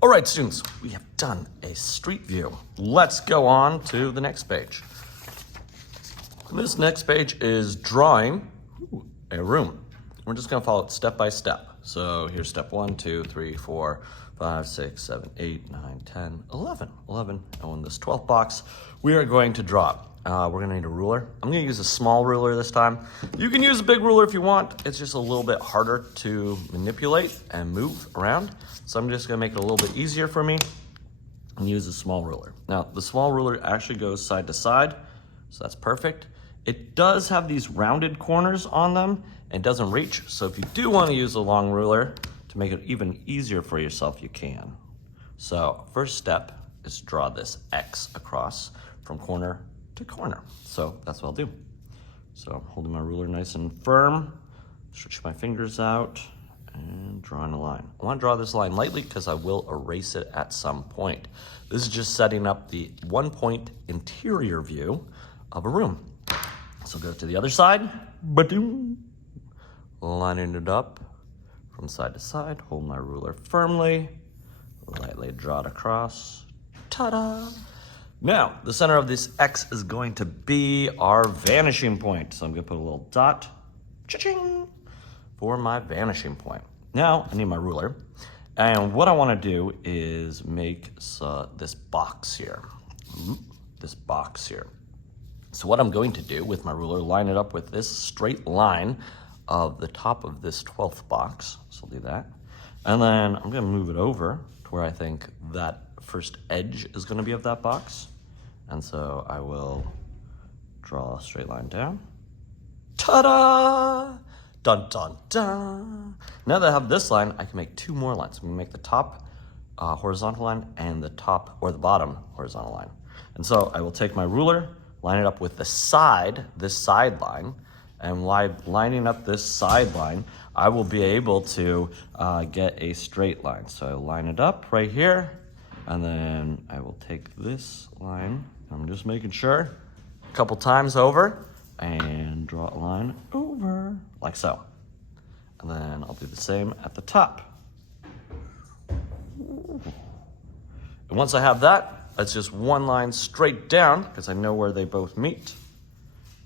All right, students, we have done a street view. Let's go on to the next page. This next page is drawing a room. We're just gonna follow it step by step. So here's step 1, 2, 3, 4, 5, 6, 7, 8, 9, 10, 11. 11, and in this 12th box, we are going to draw. We're gonna need a ruler. I'm gonna use a small ruler this time. You can use a big ruler if you want. It's just a little bit harder to manipulate and move around. So I'm just gonna make it a little bit easier for me and use a small ruler. Now, the small ruler actually goes side to side, so that's perfect. It does have these rounded corners on them and doesn't reach. So if you do wanna use a long ruler to make it even easier for yourself, you can. So first step is draw this X across from corner to corner. So that's what I'll do. So I'm holding my ruler nice and firm, stretch my fingers out and drawing a line. I want to draw this line lightly because I will erase it at some point. This is just setting up the 1-point interior view of a room. So go to the other side, lining it up from side to side, hold my ruler firmly, lightly draw it across, ta-da! Now, the center of this X is going to be our vanishing point. So I'm gonna put a little dot, cha-ching, for my vanishing point. Now, I need my ruler. And what I wanna do is make this box here. This box here. So what I'm going to do with my ruler, line it up with this straight line of the top of this 12th box. So I'll do that. And then I'm gonna move it over to where I think that first edge is gonna be of that box. And so I will draw a straight line down. Ta-da! Dun, dun, dun. Now that I have this line, I can make 2 more lines. I'm gonna make the top horizontal line and the top or the bottom horizontal line. And so I will take my ruler, line it up with this side line, and while lining up this side line, I will be able to get a straight line. So I line it up right here, and then I will take this line, I'm just making sure, a couple times over, and draw a line over, like so. And then I'll do the same at the top. And once I have that, it's just one line straight down, because I know where they both meet.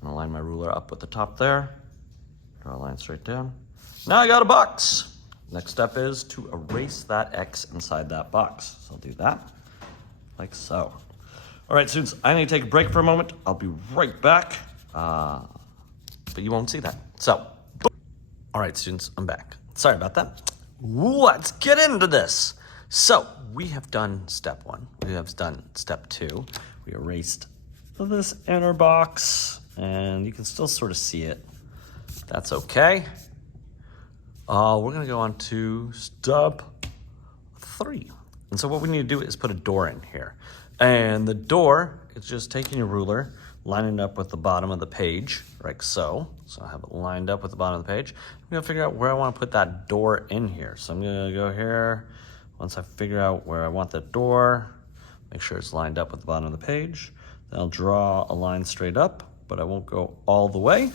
And I'll line my ruler up with the top there, draw a line straight down. Now I got a box. Next step is to erase that X inside that box. So I'll do that, like so. All right, students, I need to take a break for a moment. I'll be right back, but you won't see that. So, boom. All right, students, I'm back. Sorry about that. Let's get into this. So, we have done step 1. We have done step 2. We erased this inner box, and you can still sort of see it. That's okay. We're gonna go on to step 3. And so what we need to do is put a door in here. And the door is just taking your ruler, lining it up with the bottom of the page, like so. So I have it lined up with the bottom of the page. I'm gonna figure out where I wanna put that door in here. So I'm gonna go here. Once I figure out where I want that door, make sure it's lined up with the bottom of the page. Then I'll draw a line straight up, but I won't go all the way.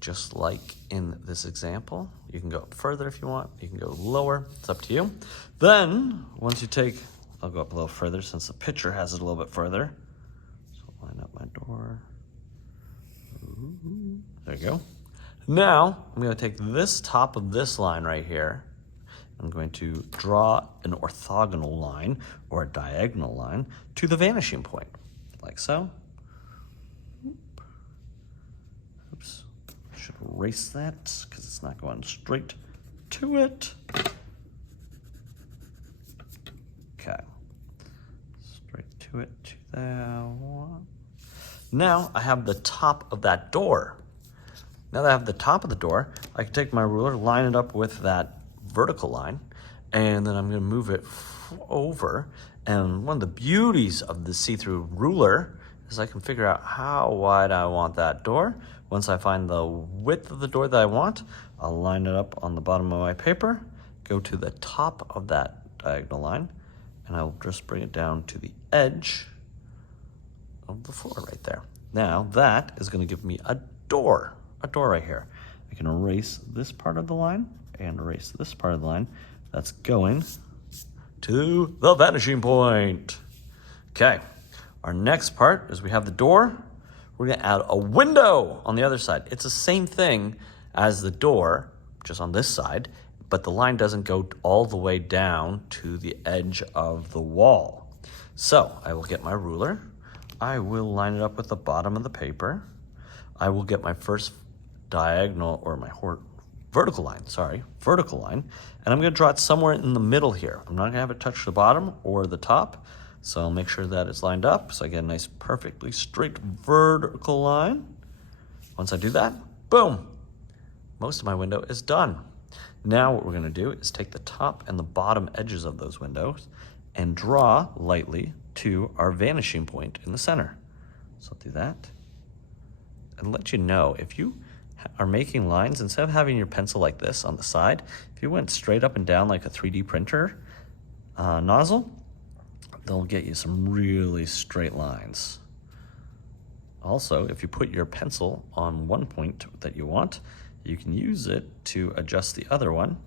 Just like in this example. You can go up further if you want. You can go lower. It's up to you. Then, once you take, I'll go up a little further since the picture has it a little bit further. So I'll line up my door. Ooh, there you go. Now, I'm going to take this top of this line right here. I'm going to draw an orthogonal line or a diagonal line to the vanishing point, like so. Oops. Should erase that because it's not going straight to it. Okay, straight to it, to that one. Now I have the top of that door. Now that I have the top of the door, I can take my ruler, line it up with that vertical line, and then I'm gonna move it over. And one of the beauties of the see-through ruler is I can figure out how wide I want that door. Once I find the width of the door that I want, I'll line it up on the bottom of my paper, go to the top of that diagonal line, and I'll just bring it down to the edge of the floor right there. Now that is gonna give me a door right here. I can erase this part of the line and erase this part of the line that's going to the vanishing point. Okay, our next part is we have the door. We're gonna add a window on the other side. It's the same thing as the door, just on this side, but the line doesn't go all the way down to the edge of the wall. So I will get my ruler. I will line it up with the bottom of the paper. I will get my first diagonal, or my vertical line, and I'm gonna draw it somewhere in the middle here. I'm not gonna have it touch the bottom or the top, so I'll make sure that it's lined up so I get a nice, perfectly straight vertical line. Once I do that, boom, most of my window is done. Now what we're gonna do is take the top and the bottom edges of those windows and draw lightly to our vanishing point in the center. So I'll do that and let you know, if you are making lines, instead of having your pencil like this on the side, if you went straight up and down like a 3D printer nozzle, they'll get you some really straight lines. Also, if you put your pencil on one point that you want, you can use it to adjust the other one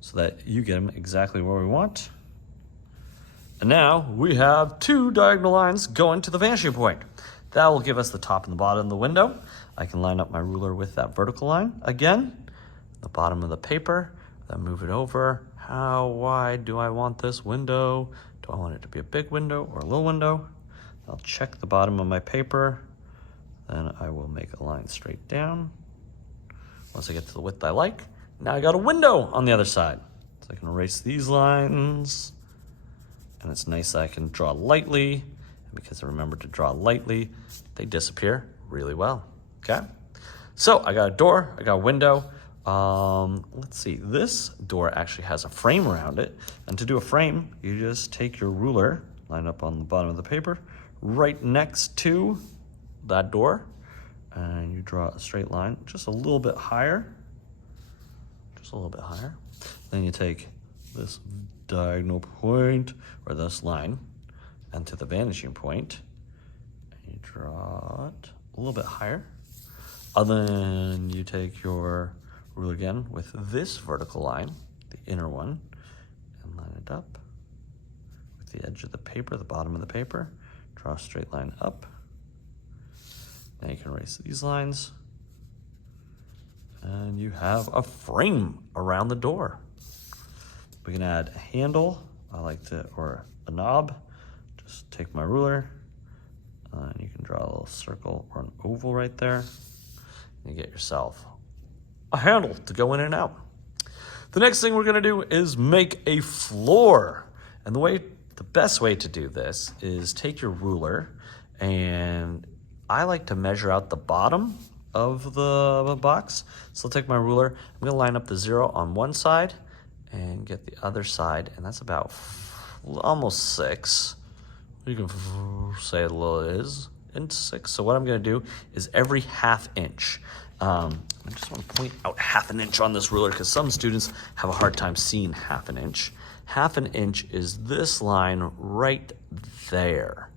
so that you get them exactly where we want. And now we have 2 diagonal lines going to the vanishing point. That will give us the top and the bottom of the window. I can line up my ruler with that vertical line again, the bottom of the paper, then move it over. How wide do I want this window? Do I want it to be a big window or a little window? I'll check the bottom of my paper, then I will make a line straight down. Once I get to the width I like, now I got a window on the other side. So I can erase these lines, and it's nice that I can draw lightly, and because I remember to draw lightly, they disappear really well, okay? So I got a door, I got a window. Let's see, this door actually has a frame around it, and to do a frame, you just take your ruler, line up on the bottom of the paper, right next to that door, and you draw a straight line just a little bit higher, Then you take this diagonal point, or this line, and to the vanishing point, and you draw it a little bit higher. And then you take your ruler again with this vertical line, the inner one, and line it up with the edge of the paper, the bottom of the paper. Draw a straight line up. Now you can erase these lines, and you have a frame around the door. We can add a handle, or a knob. Just take my ruler, and you can draw a little circle or an oval right there, and you get yourself a handle to go in and out. The next thing we're gonna do is make a floor. And the best way to do this is take your ruler, and I like to measure out the bottom of the box. So I'll take my ruler, I'm gonna line up the 0 on one side and get the other side, and that's about almost 6. You can say it is in 6. So what I'm gonna do is every ½ inch. I just want to point out ½ inch on this ruler because some students have a hard time seeing ½ inch. ½ inch is this line right there.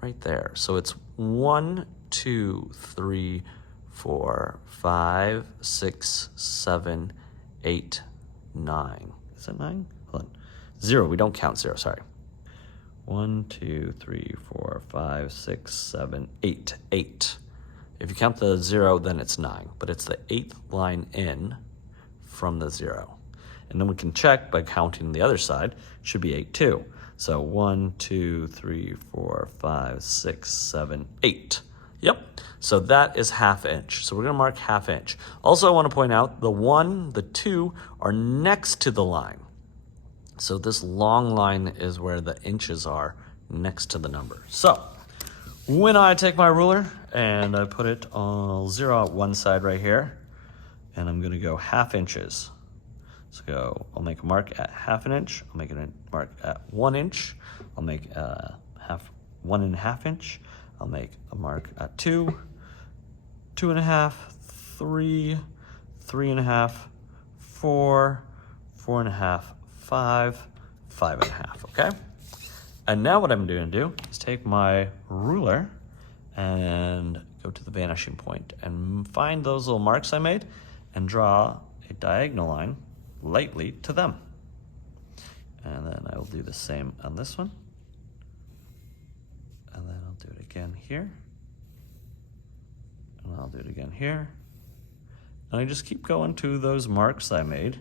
Right there. So it's 1, 2, 3, 4, 5, 6, 7, 8, 9. Is it 9? Hold on. 0, we don't count 0, sorry. 1, 2, 3, 4, 5, 6, 7, 8. 8. If you count the 0, then it's 9, but it's the 8th line in from the 0. And then we can check by counting the other side, it should be 8 too. So 1, 2, 3, 4, 5, 6, 7, 8. Yep, so that is ½ inch. So we're gonna mark ½ inch. Also, I wanna point out the 1, the 2 are next to the line. So this long line is where the inches are next to the number. So when I take my ruler and I put it on 0 at one side right here, and I'm gonna go ½ inches. So I'll make a mark at ½ inch, I'll make a mark at 1 inch, I'll make a 1½ inch, I'll make a mark at 2, 2½, 3, 3½, 4, 4½, 5, 5½, okay? And now what I'm going to do is take my ruler and go to the vanishing point and find those little marks I made and draw a diagonal line lightly to them. I will do the same on this one. And then I'll do it again here. And I'll do it again here. And I just keep going to those marks I made.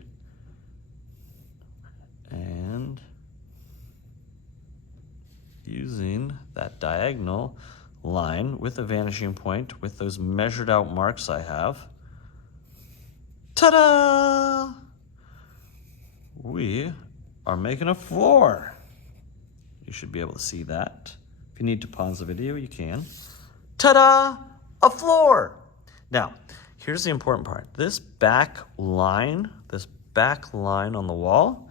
And using that diagonal line with a vanishing point with those measured out marks I have. Ta-da! We are making a floor. You should be able to see that. If you need to pause the video, you can. Ta-da! A floor! Now, here's the important part. This back line on the wall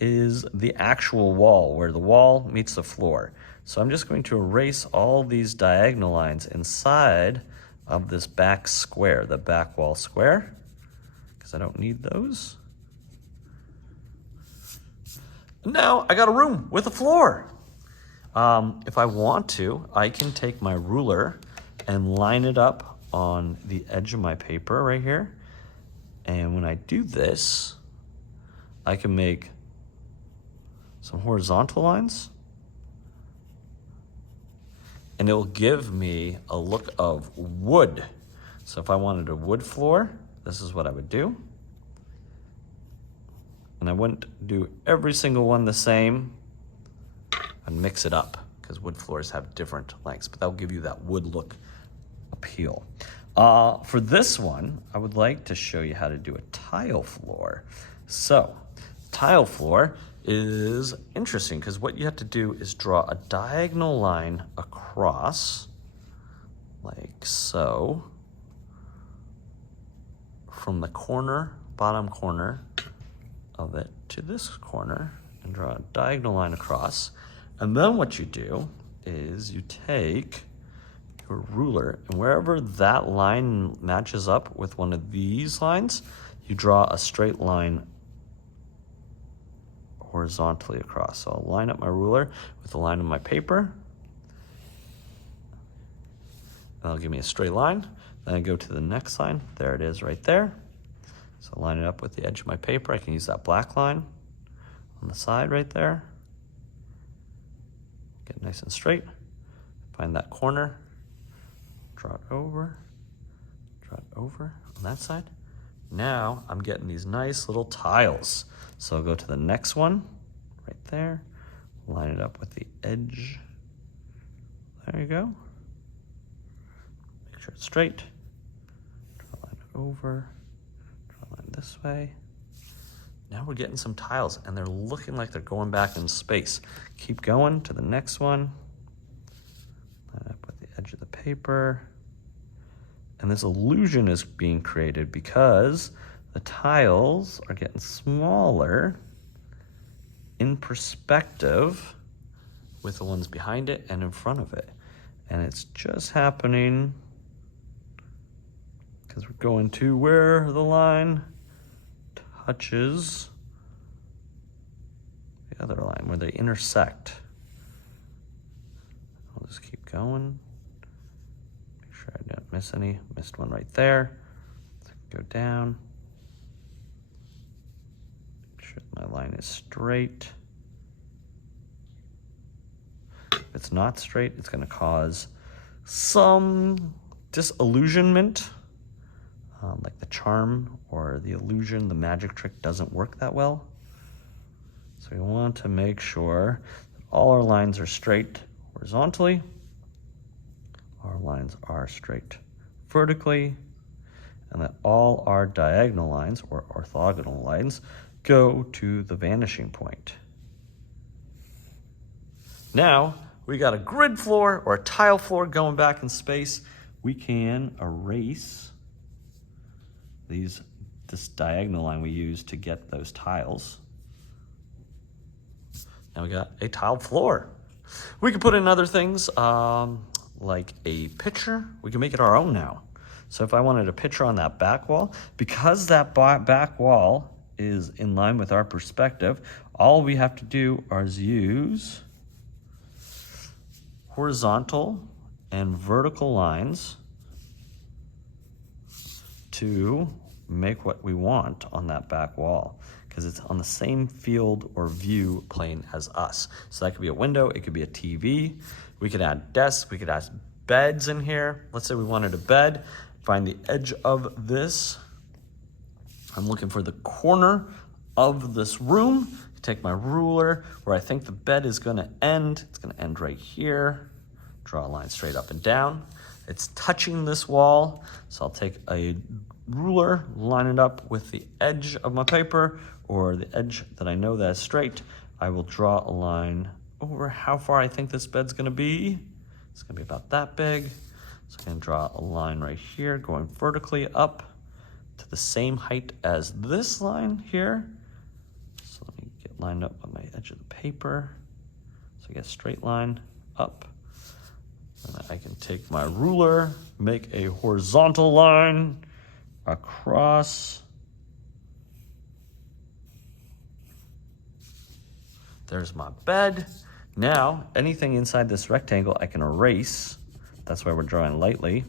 is the actual wall, where the wall meets the floor. So I'm just going to erase all these diagonal lines inside of this back square, the back wall square, because I don't need those. Now I got a room with a floor. If I want to, I can take my ruler and line it up on the edge of my paper right here. And when I do this, I can make some horizontal lines. And it will give me a look of wood. So if I wanted a wood floor, this is what I would do. And I wouldn't do every single one the same. I'd mix it up, because wood floors have different lengths, but that'll give you that wood look appeal. For this one, I would like to show you how to do a tile floor. So, tile floor is interesting because what you have to do is draw a diagonal line across, like so, from the corner, bottom corner of it to this corner, and draw a diagonal line across. And then what you do is you take your ruler, and wherever that line matches up with one of these lines, you draw a straight line horizontally across. So I'll line up my ruler with the line of my paper. That'll give me a straight line. Then I go to the next line. There it is right there. So I'll line it up with the edge of my paper. I can use that black line on the side right there. Get nice and straight. Find that corner. Draw it over on that side. Now I'm getting these nice little tiles. So I'll go to the next one right there, line it up with the edge. There you go. Make sure it's straight. Draw a line over, draw a line this way. Now we're getting some tiles and they're looking like they're going back in space. Keep going to the next one. Line up with the edge of the paper. And this illusion is being created because the tiles are getting smaller in perspective with the ones behind it and in front of it. And it's just happening because we're going to where the line touches the other line, where they intersect. I'll just keep going. Make sure I don't miss any. Missed one right there. Go down. Make sure my line is straight. If it's not straight, it's going to cause some disillusionment. Like the charm or the illusion, the magic trick doesn't work that well. So we want to make sure that all our lines are straight horizontally. Our lines are straight vertically. And that all our diagonal lines or orthogonal lines go to the vanishing point. Now we got a grid floor or a tile floor going back in space. We can erase this diagonal line we used to get those tiles. Now we got a tile floor. We can put in other things like a picture. We can make it our own now. So if I wanted a picture on that back wall, because that back wall is in line with our perspective, all we have to do is use horizontal and vertical lines to make what we want on that back wall. because it's on the same field or view plane as us. So that could be a window, it could be a TV. We could add desks, we could add beds in here. Let's say we wanted a bed. Find the edge of this. I'm looking for the corner of this room. Take my ruler where I think the bed is gonna end. It's gonna end right here. Draw a line straight up and down. It's touching this wall, so I'll take a ruler, line it up with the edge of my paper or the edge that I know that is straight. I will draw a line over how far I think this bed's gonna be. It's gonna be about that big. So I'm gonna draw a line right here going vertically up to the same height as this line here. So let me get lined up on my edge of the paper. So I get a straight line up. And I can take my ruler, make a horizontal line across. There's my bed. Now, anything inside this rectangle I can erase. That's why we're drawing lightly.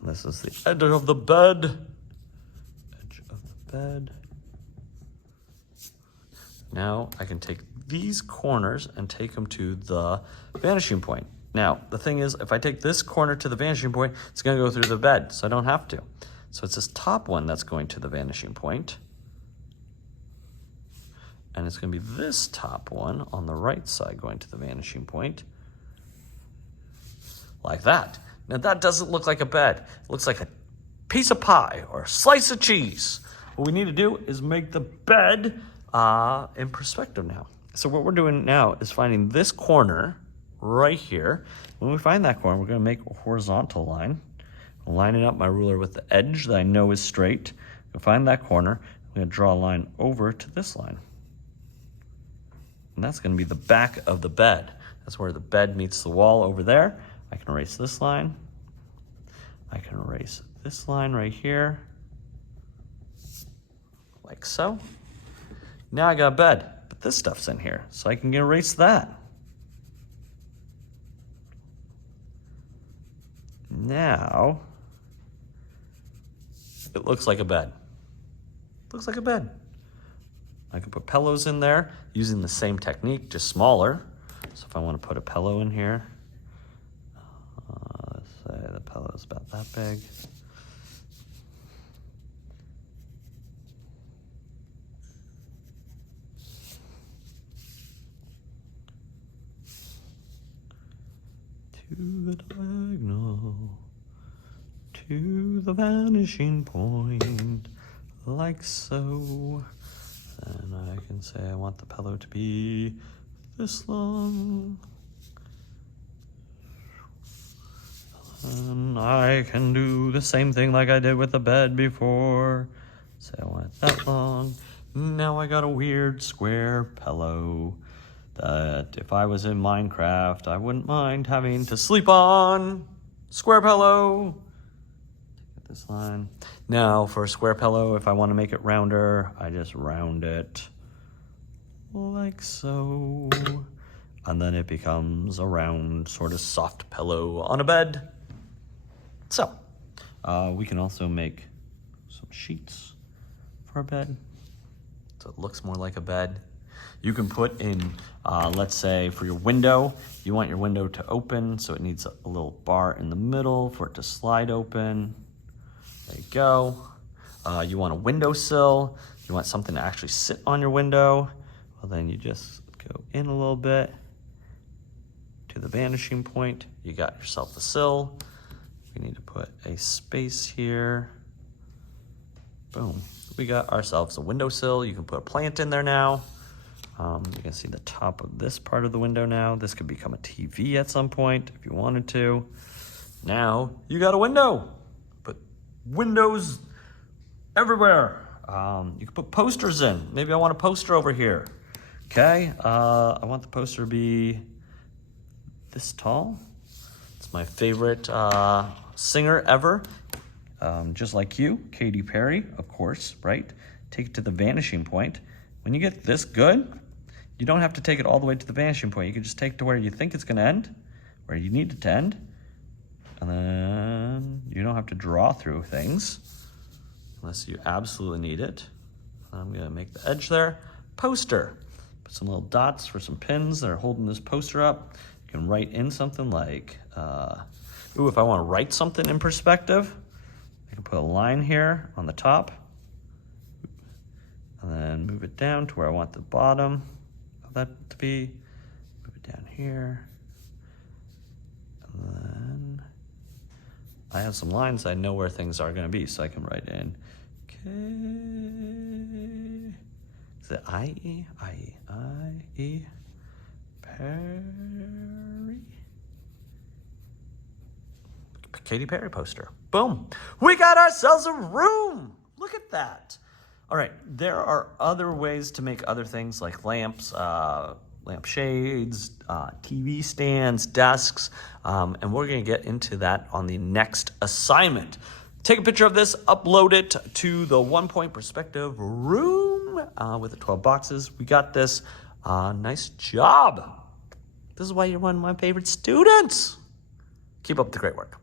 And this is the edge of the bed. Edge of the bed. Now I can take these corners and take them to the vanishing point. Now, the thing is, if I take this corner to the vanishing point, it's gonna go through the bed, so I don't have to. So it's this top one that's going to the vanishing point. And it's gonna be this top one on the right side going to the vanishing point. Like that. Now that doesn't look like a bed. It looks like a piece of pie or a slice of cheese. What we need to do is make the bed in perspective now. So what we're doing now is finding this corner right here. When we find that corner, we're gonna make a horizontal line. I'm lining up my ruler with the edge that I know is straight. I'm gonna find that corner. I'm gonna draw a line over to this line. And that's gonna be the back of the bed. That's where the bed meets the wall over there. I can erase this line. I can erase this line right here, like so. Now I got a bed, but this stuff's in here, so I can erase that. Now, it looks like a bed. Looks like a bed. I can put pillows in there using the same technique, just smaller. So if I want to put a pillow in here, let's say the pillow is about that big. To the diagonal, to the vanishing point, like so. And I can say I want the pillow to be this long. And I can do the same thing like I did with the bed before. Say I want it that long. Now I got a weird square pillow that if I was in Minecraft, I wouldn't mind having to sleep on. Square pillow. Get this line. Now for a square pillow, if I want to make it rounder, I just round it like so. And then it becomes a round sort of soft pillow on a bed. So, we can also make some sheets for a bed. So it looks more like a bed. You can put in, let's say for your window, you want your window to open, so it needs a little bar in the middle for it to slide open. There you go. You want a windowsill. You want something to actually sit on your window. Well, then you just go in a little bit to the vanishing point. You got yourself a sill. We need to put a space here. Boom. We got ourselves a windowsill. You can put a plant in there now. You can see the top of this part of the window now. This could become a TV at some point if you wanted to. Now you got a window. Put windows everywhere. You can put posters in. Maybe I want a poster over here. Okay, I want the poster to be this tall. It's my favorite singer ever. Just like you, Katy Perry, of course, right? Take it to the vanishing point. When you get this good, you don't have to take it all the way to the vanishing point. You can just take it to where you think it's gonna end, where you need it to end, and then you You don't have to draw through things unless you absolutely need it. I'm gonna make the edge there. Poster. Put some little dots for some pins that are holding this poster up. You can write in something like, if I wanna write something in perspective, I can put a line here on the top and then move it down to where I want the bottom of that to be. Move it down here. And then I have some lines I know where things are gonna be, so I can write in is it I-E? I-E, I-E, Perry? Katy Perry poster. Boom. We got ourselves a room. Look at that. All right, there are other ways to make other things like lamps, lamp shades, TV stands, desks, and we're gonna get into that on the next assignment. Take a picture of this, upload it to the 1 Point Perspective room with the 12 boxes. We got this. Nice job. This is why you're one of my favorite students. Keep up the great work.